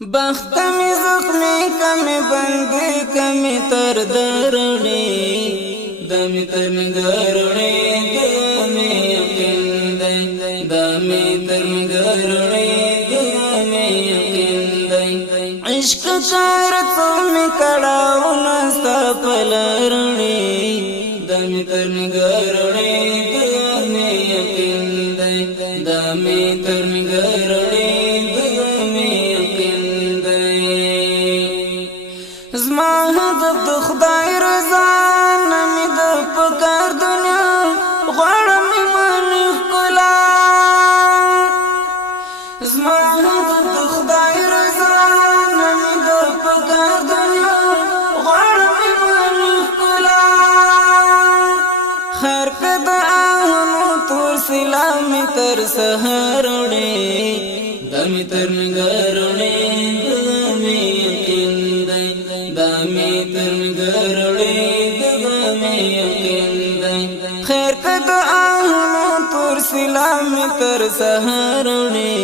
بخت می زخمی کمی بندی کمی تر درنی دمی تر مگرنی دمی یقین دی دمی تر مگرنی دمی یقین دی عشق کارتو می کڑاو نستا پلرنی دمی تر مگرنی دمی یقین دی دمی تر مگرنی زما هدف د خدای رضا نمی د پکار دنیا غواړم ایمانی ښکلا زما هدف د خدای رضا نمی د پکار دنیا غواړم ایمانی ښکلا خیر که د آهونو تور سلامی تر سهار وړې دمی تر نګار وړې دمی یقین دمی تر مگرڑی دمی یقین دی خیر کد آہنو تور سلامی تر سہرڑی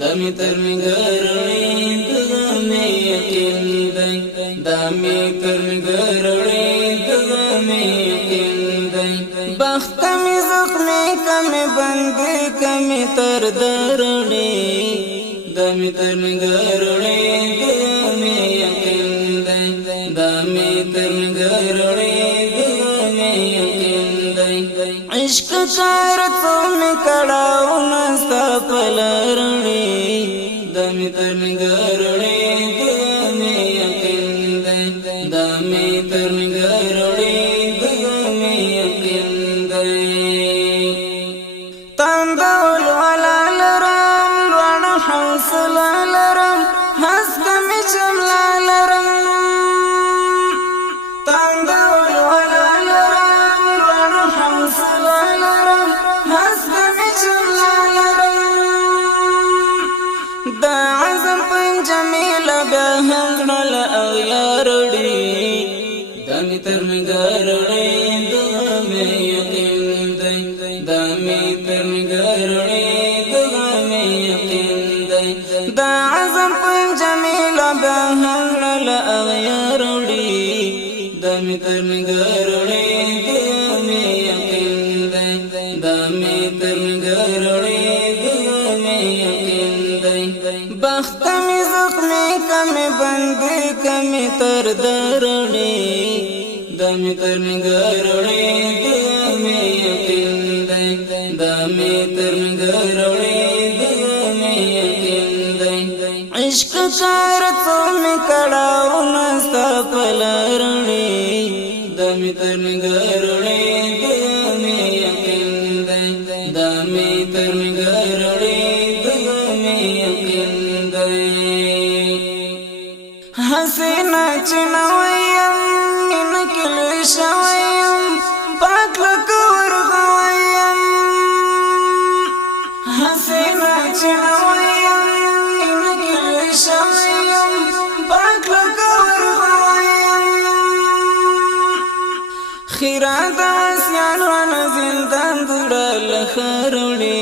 دمی تر مگرڑی دمی یقین دی دمی تر مگرڑی دمی یقین دی بخت می زخمی کمی بندی کمی تر درڑی دمی تر مگرڑی دمی یقین دمی تر مگرڑی دمی یقین دی عشق کارتو می کڑاو نستا پلرنی دمی تر مگرڑی دمی یقین دی دمی تر مگرڑی دمی یقین دی تندول والا لرم لوان حوصلا لرم حسد می جملا لرم دمی تر مگرڑی دمی یقین دی دمی تر مگرڑی دمی یقین دی دا عظم پن جمیل بہنگل اغیارڑی دمی تر مگرڑی دمی یقین دی دمی تر مگرڑی دمی یقین دی بخت می زخمی کمی بندی کمی تر درنی دمی تر مگرڑی دمی یقین دی دمی تر مگرڑی دمی یقین دی عشق کارتو می کڑاو نستا پلرنی دمی تر مگرڑی دمی یقین دی دمی تر مگرڑی دمی یقین دی حسینہ چنویم کلی شویم پاک لکور غویم حسینہ چنویم کلی شویم پاک لکور غویم خیرات وسیان وانا زندان دورا لخروڑی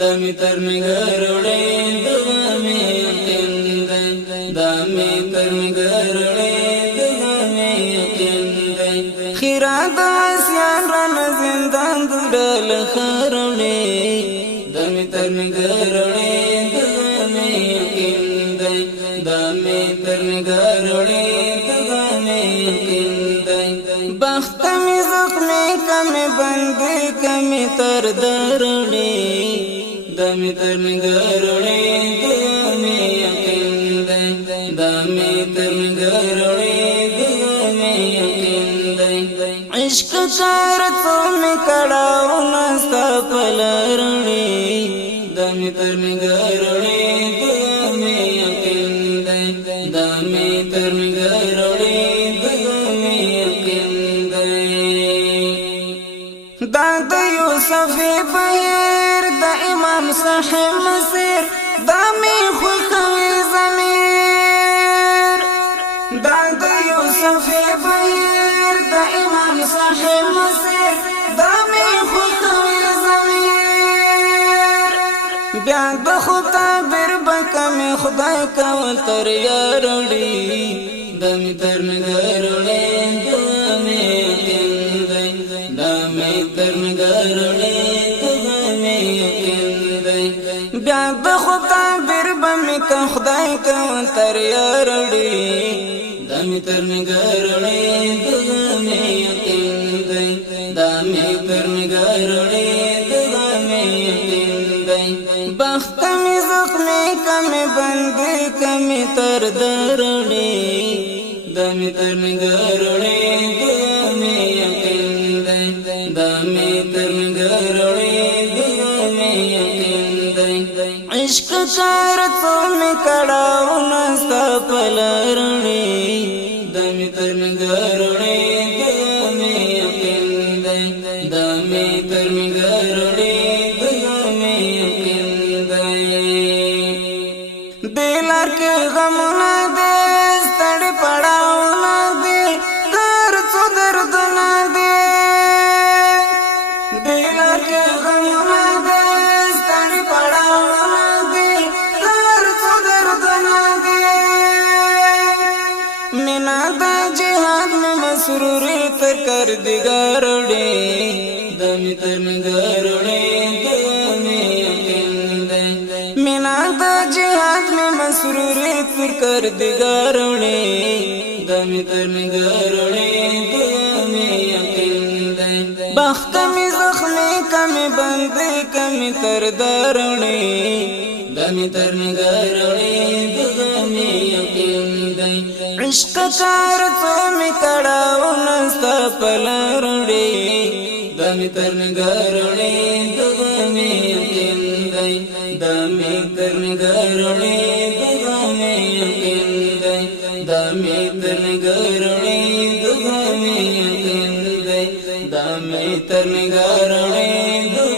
دمی تر مگروڑی دمی یقین دی دمی تر مگروڑی خیرات وسیان ران زندان دورل خروڑی دمی تر مگروڑی دمی یقین دی دمی تر مگروڑی دمی یقین دی بخت می زخمی کمی بندی کمی تر درنی دمی تر مگروڑی دمی یقین دی دمی تر مگروڑی دمی یقین دی عشق کارتو می کڑاو نستا پلرنی دمی تر مگرڑی دمی یقین دی دمی تر مگرڑی دمی یقین دی دا د یوسف بهیر دا امام صاحب مسیر دا می خوخوی زمیر دا د یوسف بهیر دا امام صاحب مسیر دا می خوخوی زمیر بیا د خطا بر بکم خدای خدای کول تر یارړي دمي تر نګرړې دمي یقین دی دمي تر نګرړې دمي یقین دی بیا د خدای بمي که خدای کول تر یارړي دمي تر نګرړې دمي یقین دی دمي تر نګرړې دمي یقین دی بخت می زخمی کمی بندی کمی تر درړې دمي تر نګرړې دمي یقین دی دمي تر نګرړې دمي یقین دی عشق کار څو می کړهو نستا پلرړې دمي تر نګرړې دمي یقین دی دمي تر نګرړې دمي یقین دی دلار کې غمونه دې ستړي پړاوونه دې تر څو دردونه دې دلار کې غمونه دې ستړي پړاوونه دې تر څو دردونه دې مینا د جهاد میں مسروري تر کر دګارړې دمي تر نګرړې دمي یقین دی مینا د جهاد میں مسروري تر کر دګارړې دمي تر نګرړې دمي یقین دی بخت می زخمی کمی بندي کمی تر درړې دمي تر نګرړې دمي یقین دی عشق کار څو می کړهو نستا پلرړې دمي تر نګرړې دمي یقین دی دمي تر نګرړې دمي یقین دی دمي تر نګرړې دمي یقین دی دمي تر نګرړې